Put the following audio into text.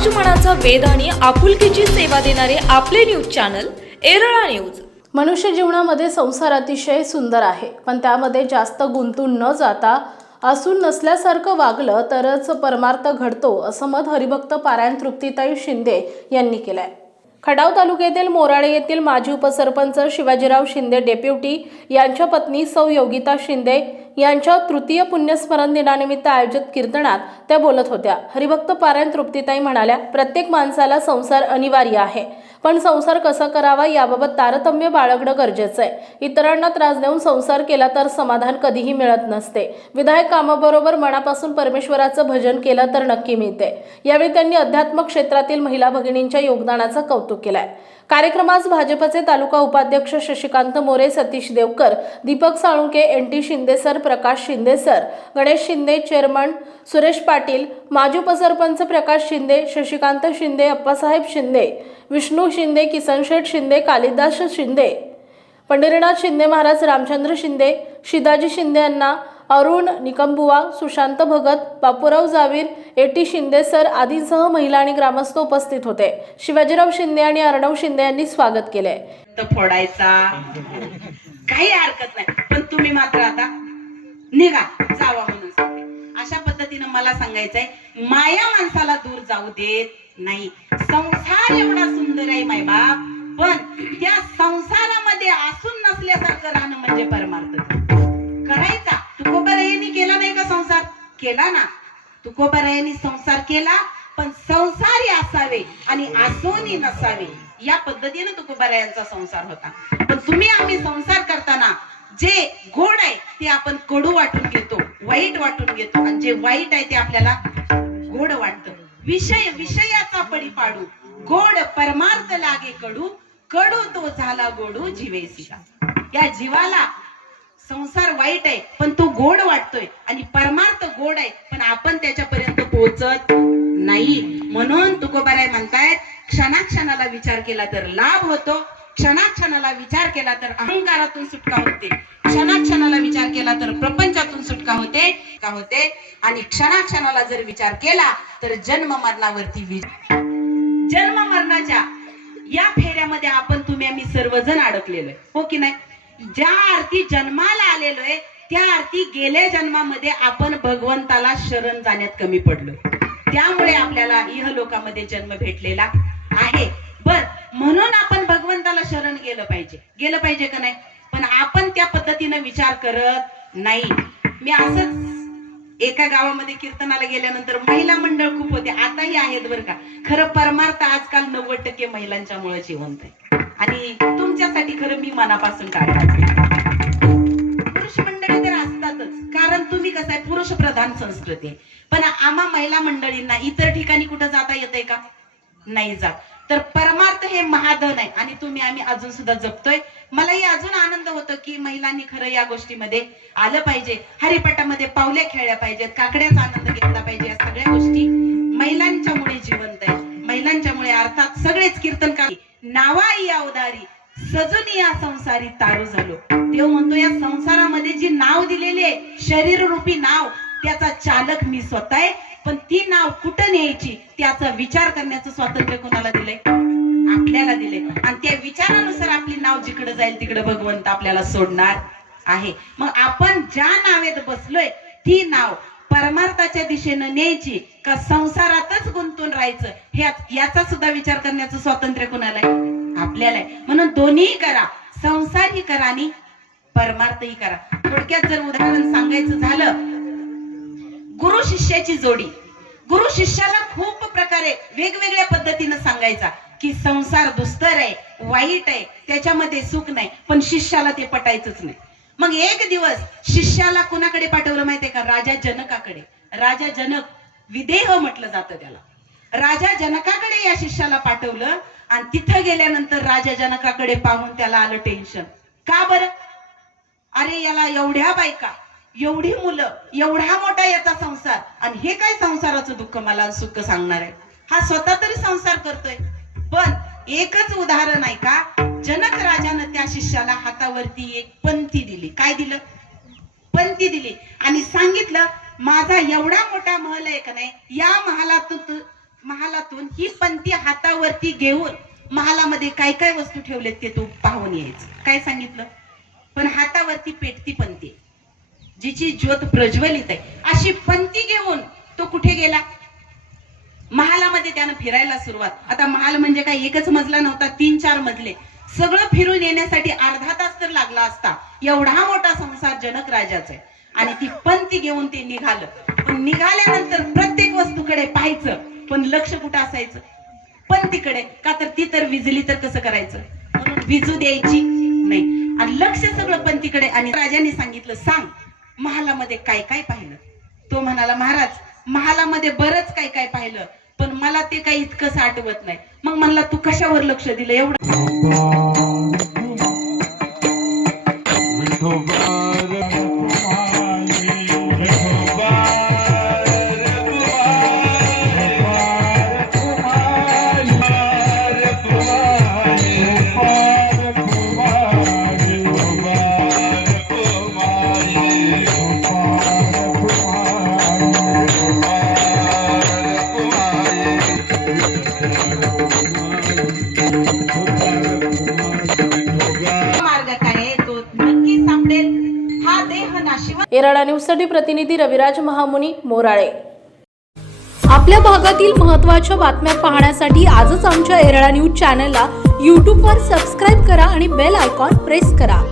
समाजमनाचा वेध आणि आपुलकीची सेवा देणारे आपले न्यूज चॅनल एरळा न्यूज। मनुष्य जीवनामध्ये संसार अतिशय सुंदर आहे, पण त्यामध्ये जास्त गुंतून न जाता असून नसल्यासारखं वागलं तरच परमार्थ घडतो, असं मत हरिभक्त पारायण तृप्तीताई शिंदे यांनी केलंय। खटाव तालुक्यातील मोराळे येथील माजी उपसरपंच शिवाजीराव शिंदे डेप्युटी यांच्या पत्नी सौ योगिता शिंदे यांच्या तृतीय पुण्यस्मरण दिनानिमित्त आयोजित कीर्तनात त्या बोलत होत्या। हरिभक्त पारायण तृप्तीताई म्हणाल्या, प्रत्येक माणसाला संसार अनिवार्य आहे, पण संसार कसा करावा याबाबत तारतम्य बाळगणं गरजेचं आहे। इतरांना त्रास देऊन संसार केला तर समाधान कधीही मिळत नसते। विधायक कामाबरोबर मनापासून परमेश्वराचं भजन केलं तर नक्की मिळते। यावेळी त्यांनी अध्यात्म क्षेत्रातील महिला भगिनींच्या योगदानाचं कौतुक केलंय। कार्यक्रमास भाजपचे तालुका उपाध्यक्ष शशिकांत मोरे, सतीश देवकर, दीपक साळुंके, एनटी शिंदे सर, प्रकाश शिंदे सर, गणेश शिंदे, चेअरमन सुरेश पाटील, माजी उपसरपंच प्रकाश शिंदे, शशिकांत शिंदे, अप्पासाहेब शिंदे, विष्णू शिंदे, किसन शेठ शिंदे, कालिदास शिंदे, पंढरीनाथ शिंदे महाराज, रामचंद्र शिंदे, शिदाजी शिंदे अण्णा, अरुण निकमबुवा, सुशांत भगत, बापूराव जावीर, एटी शिंदे सर आदींसह महिला आणि ग्रामस्थ उपस्थित होते। शिवाजीराव शिंदे आणि अर्णव शिंदे यांनी स्वागत केले। फोडायचा काही हरकत नाही, पण तुम्ही मात्र आता निघा जावा म्हणून सांगते। अशा पद्धतीने मला सांगायचंय, माया माणसाला दूर जाऊ देत नाही। संसार एवढा सुंदर आहे माय बाप, पण त्या संसारामध्ये असून नसल्यासारखं राहणं म्हणजे परमार्थ करायचा। तुकोबारायांनी केला नाही का संसार? केला ना, तुकोबारायांनी संसार केला, पण संसारी असावे आणि असूनही नसावे या पद्धतीने तुकोबारायांचा संसार होता। पण तुम्ही आम्ही संसार करताना जे गोड आहे ते आपण कडू वाटून घेतो, वाईट वाटून घेतो, आणि जे वाईट आहे ते आपल्याला गोड वाटतं। विषयाचा पडी पाडू, गोड परमार्थ लागे कडू, कडू तो झाला गोडू जीवेसिका। या जीवाला संसार वाईट आहे पण तो गोड वाटतोय, आणि परमार्थ गोड आहे पण आपण त्याच्यापर्यंत पोहोचत नाही। म्हणून तुकोबाराय म्हणतायत, क्षणाक्षणाला विचार केला तर लाभ होतो, क्षणाक्षणाला विचार केला तर अहंकारातून सुटका होते, क्षणाक्षणाला विचार केला तर प्रपंचातून सुटका होते, आणि क्षणाक्षणाला जर विचार केला तर जन्म मरणावरती जन्म मरणाच्या या फेऱ्यामध्ये आपण तुम्ही आम्ही सर्वजण अडकलेलोय, हो की नाही? ज्या अर्थी जन्माला आलेलोय त्या अर्थी गेल्या जन्मामध्ये आपण भगवंताला शरण जाण्यात कमी पडलो, त्यामुळे आपल्याला इहलोकामध्ये जन्म भेटलेला आहे। बर, म्हणून आपण भगवंताला शरण गेलं पाहिजे का नाही? पण आपण त्या पद्धतीने विचार करत नाही। मी असंच एका गावामध्ये कीर्तनाला गेल्यानंतर महिला मंडळ खूप होते, आताही आहेत बरं का। खरं परमार्थ आजकाल 90% महिलांच्या मुळे जिवंत आहे, आणि तुमच्यासाठी खरं मी मनापासून टाळते। पुरुष मंडळी तर असतातच, कारण तुम्ही कसं आहे, पुरुष प्रधान संस्कृती आहे, पण आम्हा महिला मंडळींना इतर ठिकाणी कुठं जाता येतंय का? नाही जात। तर परमार्थ हे महाधन आहे, आणि तुम्ही आम्ही अजून सुद्धा जपतोय। मलाही अजून आनंद होतो की महिलांनी खरं या गोष्टीमध्ये आलं पाहिजे, हरिपाठामध्ये पावले खेळल्या पाहिजेत, काकड्याचा आनंद घेतला पाहिजे। या सगळ्या गोष्टी महिलांच्यामुळे जिवंत आहे, महिलांच्यामुळे। अर्थात सगळेच कीर्तनकार नावाई अवधारी सजून या संसारी तारू झालो। देव म्हणतो, या संसारामध्ये जी नाव दिलेली आहे, शरीर रूपी नाव, त्याचा चालक मी स्वतः आहे, पण ती नाव कुठं न्यायची त्याचा विचार करण्याचं स्वातंत्र्य कोणाला दिलंय? आपल्याला दिलंय, आणि त्या विचारानुसार आपली नाव जिकडे जाईल तिकडे भगवंत आपल्याला सोडणार आहे। मग आपण ज्या नावेत बसलोय ती नाव परमार्थाच्या दिशेनं न्यायची का संसारातच गुंतून राहायचं, याचा सुद्धा विचार करण्याचं स्वातंत्र्य कोणाला आहे? आपल्याला आहे। म्हणून दोन्ही करा, संसारही करा आणि परमार्थही करा। थोडक्यात जर उदाहरण सांगायचं झालं, गुरु शिष्याची जोडी, गुरु शिष्याला खूप प्रकारे वेगवेगळ्या पद्धतीने सांगायचा की संसार दुस्तर आहे, वाईट आहे, त्याच्यामध्ये सुख नाही, पण शिष्याला ते पटायचंच नाही। मग एक दिवस शिष्याला कुणाकडे पाठवलं माहितीये का? राजा जनकाकडे। राजा जनक, विदेह म्हटलं जातं त्याला, राजा जनकाकडे या शिष्याला पाठवलं, आणि तिथं गेल्यानंतर राजा जनकाकडे पाहून त्याला आलं टेन्शन। का बरं? अरे याला एवढ्या बायका, एवढी मुलं, एवढा मोठा याचा संसार, आणि हे काय संसाराचं दुःख मला सुख सांगणार आहे? हा स्वतः तरी संसार करतोय। पण एकच उदाहरण आहे का, जनक राजानं त्या शिष्याला हातावरती एक पंथी दिली। काय दिलं? पंथी दिली, आणि सांगितलं, माझा एवढा मोठा महल आहे का नाही, या महालात महालातून ही पंथी हातावरती घेऊन महालामध्ये काय काय वस्तू ठेवलेत ते तू पाहून यायचं. काय सांगितलं? पण हातावरती पेटती पंथी, जिची ज्योत प्रज्वलित आहे, अशी पंथी घेऊन तो कुठे गेला? महालामध्ये त्यानं फिरायला सुरुवात. आता महाल म्हणजे काय एकच मजला नव्हता, 3-4 मजले. सगळं फिरून येण्यासाठी अर्धा तास तर लागला असता. एवढा मोठा संसार जनक राजाचा आहे. आणि ती पंथी घेऊन ते निघालं. पण निघाल्यानंतर प्रत्येक वस्तूकडे पाहायचं, पण लक्ष कुठं असायचं? पंथीकडे. का तर ती तर विजली तर कसं करायचं? म्हणून विजू द्यायची नाही, आणि लक्ष सगळं पंथीकडे. आणि राजाने सांगितलं, सांग महालामध्ये काय काय पाहिलं? तो म्हणाला, महाराज महालामध्ये बरंच काय काय पाहिलं, पण मला ते काही इतकंच आठवत नाही. मग म्हणला, तू कशावर लक्ष दिलं एवढं? मार्ग काय आहे तो नक्की सापडेल. हा देह नाशिवा. एरळा न्यूजसाठी प्रतिनिधी रविराज महामुनी, मोराळे. आपल्या भागातील महत्त्वाच्या बातम्या पाहण्यासाठी आजच आमच्या एरळा न्यूज चॅनलला यूट्यूबवर सबस्क्राईब करा आणि बेल आयकॉन प्रेस करा.